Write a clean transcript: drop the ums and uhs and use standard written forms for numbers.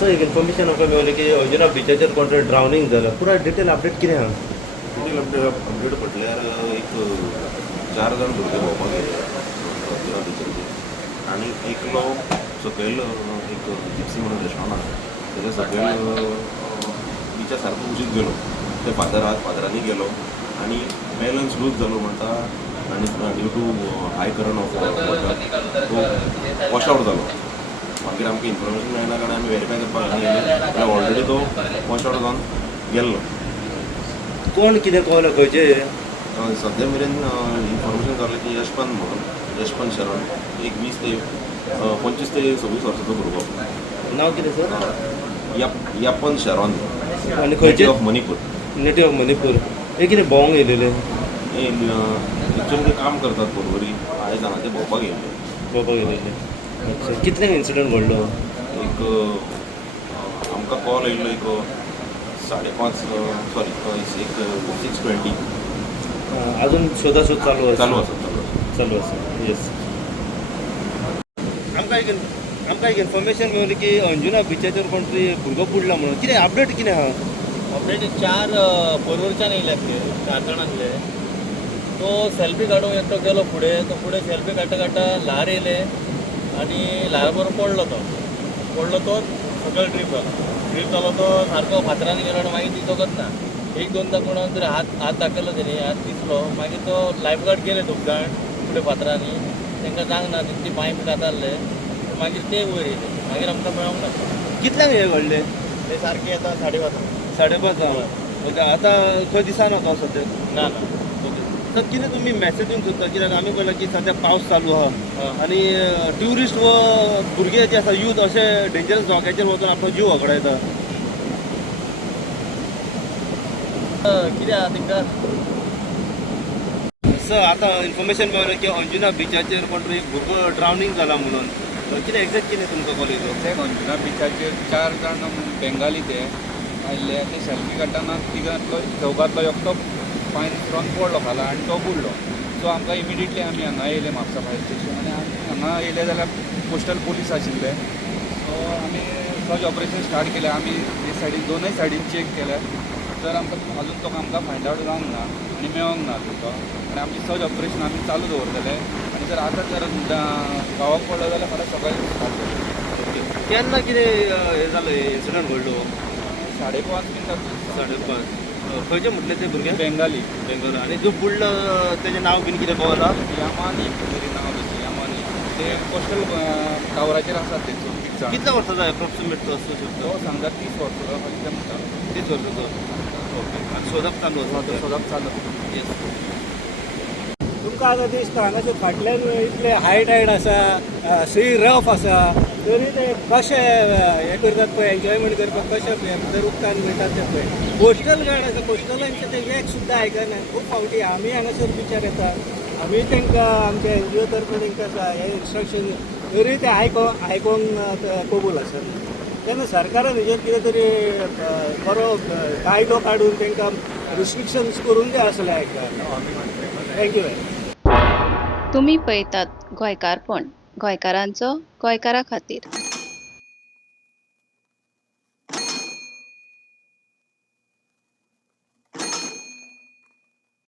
असं एक इन्फॉर्मेशन आमकां मेळ्ळें की अंजुना बिचाचेर कोण तरी ड्रावनींग जालां. पुरा डिटेल अपडेट कितें आहा? डिटेल अपडेट म्हटल्यार एक 4 जाण भुरगे भोंवपाक गेले अंजुना बिचाचेर आनी एकलो सकयल एक जिप्सी म्हणून रेस्टॉरंट आसा तेज्या सकयल बिचा सारको उजीत गेलो. ते फादरांनी गेलो आनी बॅलन्स लूज जालो म्हणटा आनी due to high current of water तो वॉश आवट जालो. मागीर आमकां इन्फॉर्मेशन मेळना कारण आमी व्हेरीफाय करपाक गेले जाल्यार ऑलरेडी तो वॉश आवट जावन गेल्लो. कोण कितें कळलं खंयचे? सद्या मेरेन इन्फॉर्मेशन जालें की यशवंत म्हणून यशवंत शरण एक 20 ते 25 ते 26 वर्साचो भुरगो. नांव कितें सर? यापन शरण आनी खंयचे? Of Manipur. Native of Manipur. हे कितें भोंवंक येयलेले? एक्चुअली ते काम करतात परवरी. आयज हांगा ते भोंवपाक येयल्ले. भोंवपाक येयलेले. अच्छा. कितल्यांक इन्सिडंट घडलो? एक आमकां कॉल येयल्लो एक 5:30 सॉरी एक 6:20 अजून शोधाशोध चालू आसा? चालू आसा. येस. आमकां एक इन्फॉर्मेशन मेळ्ळी की अंजुना बिचाचेर कोण तरी भुरगो बुडला म्हणून. कितें अपडेट कितें आहा? अपडेट 4 परवरच्यान येयले आसले 4 जाण आसले. तो सेल्फी काडूंक एकटो गेलो फुडें. तो फुडें सेल्फी काडटा काडटा ल्हार येयले आनी ल्हारा बरोबर पडलो तो सकयल ड्रीप जालो तो सारको फातरांनी गेलो आनी मागीर ती जगत ना. एक दोनदा कोणाक तरी हात दाखयलो तेणी, हात दिसलो. मागीर तो लायफ गार्ड गेले दोग जाण फुडें फातरांनी. तांकां जावंक ना, तेंचे पांय बी कातारले. मागीर ते वयर येयले. मागीर आमकां मेळोंक ना. कितल्यांक हे घडले? ते सारके येता 5:30. 5:30. ओके. आतां खंय दिसना तो सद्या? ना ओके. सर कितें तुमी मॅसेज दिवंक सोदता? कित्याक आमी पळयलां की सद्या पावस चालू आहा आनी ट्युरिस्ट व भुरगे जे आसा यूथ अशे डेंजरस जाग्याचेर वचून आपलो जीव वगडायता. कितें आहा तांकां? सर आतां इन्फॉर्मेशन मेळ्ळें की अंजुना बिचाचेर कोण तरी भुरगो ड्रावनींग जाला म्हणून. कितें एक्झॅक्ट कितें तुमकां कॉल येयलो? ते अंजुना बिचाचेर 4 जाण बेंगाली ते आयिल्ले. ते सेल्फी काडटाना तिगांतलो चौगांतलो एकटो पांय निसरून पडलो खाला आनी तो बुडलो. सो आमकां इमिडिएटली आमी हांगा येयले म्हापसा फायर स्टेशन आनी आमी हांगा येयले जाल्यार कोस्टल पुलीस आशिल्ले. सो आमी सर्च ऑपरेशन स्टार्ट केलें. आमी हे सायडीन दोनूय सायडीन चॅक केले तर आमकां आमकां फायंड आवट जावंक ना आनी मेळोंक ना तो. आनी आमची सर्च ऑपरेशन आमी चालू दवरतले आनी जर आतां जर गांवाक पडलो जाल्यार फाल्यां सकाळीं स्टार्ट करतले. केन्ना कितें हे जालो इन्सिडंट घडलो? 5:30 बीन जाता. 5:30. खंयचे म्हटले ते भुरगे? बेंगाली. बेंगलोर. आनी जो बुडलो तेजें नांव बीन कितें कळ्ळां? यामानी तरी नांव तेचें यामानी. ते कोस्टल टावराचेर आसात तेचो पिक्चर. कितल्या वर्साचो एप्रोक्सिमेट तो असू शकतो? तो सांगता 30 वर्साचो खाली ते म्हणटा. 30 वर्साचो. ओके. आनी सोदप चालू आसा? सोदप चालू. येस. तुमकां आतां दिसता हांगासर फाटल्यान इतले हाय टायड आसा, सी रफ आसा, तरी ते कशे हे करतात पळय, एन्जॉयमेंट करपाक कशे भितर उदकान वयतात ते पळय. कोस्टल गार्ड आसा, कोस्टलांचे ते वेग सुद्दां आयकना. खूब फावटी आमी हांगासर बिचार येता, आमी तांकां आमच्या एनजीओ तर्फे तांकां हे इन्स्ट्रक्शन तरी ते आयकोंक कबूल आसना. तेन्ना सरकारान हेजेर कितें तरी बरो कायदो काडून तांकां रिस्ट्रिक्शन्स करूंक जाय आसले हाका. Thank you very much. तुम्ही पळयतात गोंयकारपण, गोंयकारांचो गोंयकारा खातीर.